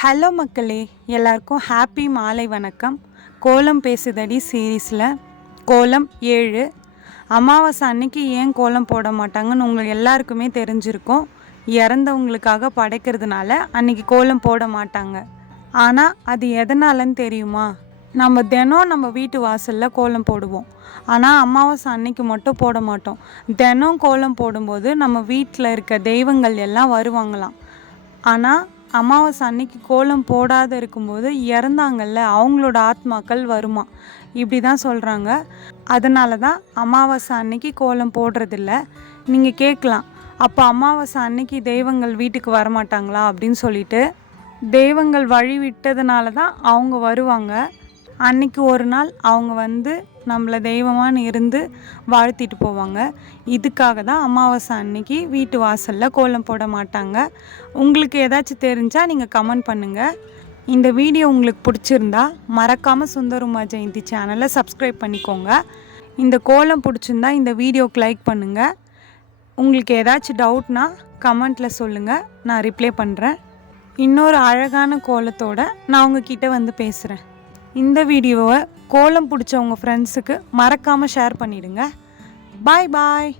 Hello மக்களே எல்லாருக்கும் happy மாலை வணக்கம். கோலம் பேசுதடி சீரீஸில். கோலம் ஏழு. அமாவாசை அன்னைக்கு ஏன் கோலம் போட மாட்டாங்கன்னு உங்களுக்கு எல்லாருக்குமே தெரிஞ்சிருக்கும். இறந்தவங்களுக்காக படைக்கிறதுனால அன்னைக்கு கோலம் போட மாட்டாங்க. ஆனால் அது எதனாலன்னு தெரியுமா? நம்ம தினம் நம்ம வீட்டு வாசலில் கோலம் போடுவோம். ஆனால் அமாவாசை அன்னைக்கு மட்டும் போட மாட்டோம். தினம் கோலம் போடும்போது நம்ம வீட்டில் இருக்க தெய்வங்கள் எல்லாம் வருவாங்களாம். ஆனால் அமாவாசை அன்னைக்கு கோலம் போடாத இருக்கும்போது இறந்தாங்கல்ல அவங்களோட ஆத்மாக்கள் வருமா? இப்படி தான் சொல்கிறாங்க அதனால தான் அமாவாசை அன்னைக்கு கோலம் போடுறதில்ல. நீங்கள் கேட்கலாம். அப்போ அமாவாசை அன்னைக்கு தெய்வங்கள் வீட்டுக்கு வரமாட்டாங்களா அப்படின்னு சொல்லிட்டு தெய்வங்கள் வழி விட்டதுனால தான் அவங்க வருவாங்க. அன்னைக்கு ஒரு நாள் அவங்க வந்து நம்மளை தெய்வமான்னு இருந்து வாழ்த்திட்டு போவாங்க. இதுக்காக தான் அமாவாசை அன்னைக்கு வீட்டு வாசலில் கோலம் போட மாட்டாங்க. உங்களுக்கு ஏதாச்சும் தெரிஞ்சால் நீங்கள் கமெண்ட் பண்ணுங்கள் இந்த வீடியோ உங்களுக்கு பிடிச்சிருந்தா மறக்காமல் சுந்தருமா ஜெயந்தி சேனலை சப்ஸ்கிரைப் பண்ணிக்கோங்க. இந்த கோலம் பிடிச்சிருந்தா இந்த வீடியோக்கு லைக் பண்ணுங்கள் உங்களுக்கு ஏதாச்சும் டவுட்னா கமெண்ட்டில் சொல்லுங்கள் நான் ரிப்ளை பண்ணுறேன் இன்னொரு அழகான கோலத்தோடு நான் உங்ககிட்ட வந்து பேசுகிறேன் இந்த வீடியோவை கோலம் பிடிச்ச உங்கள் ஃப்ரெண்ட்ஸுக்கு மறக்காமல் ஷேர் பண்ணிவிடுங்க பாய் பாய்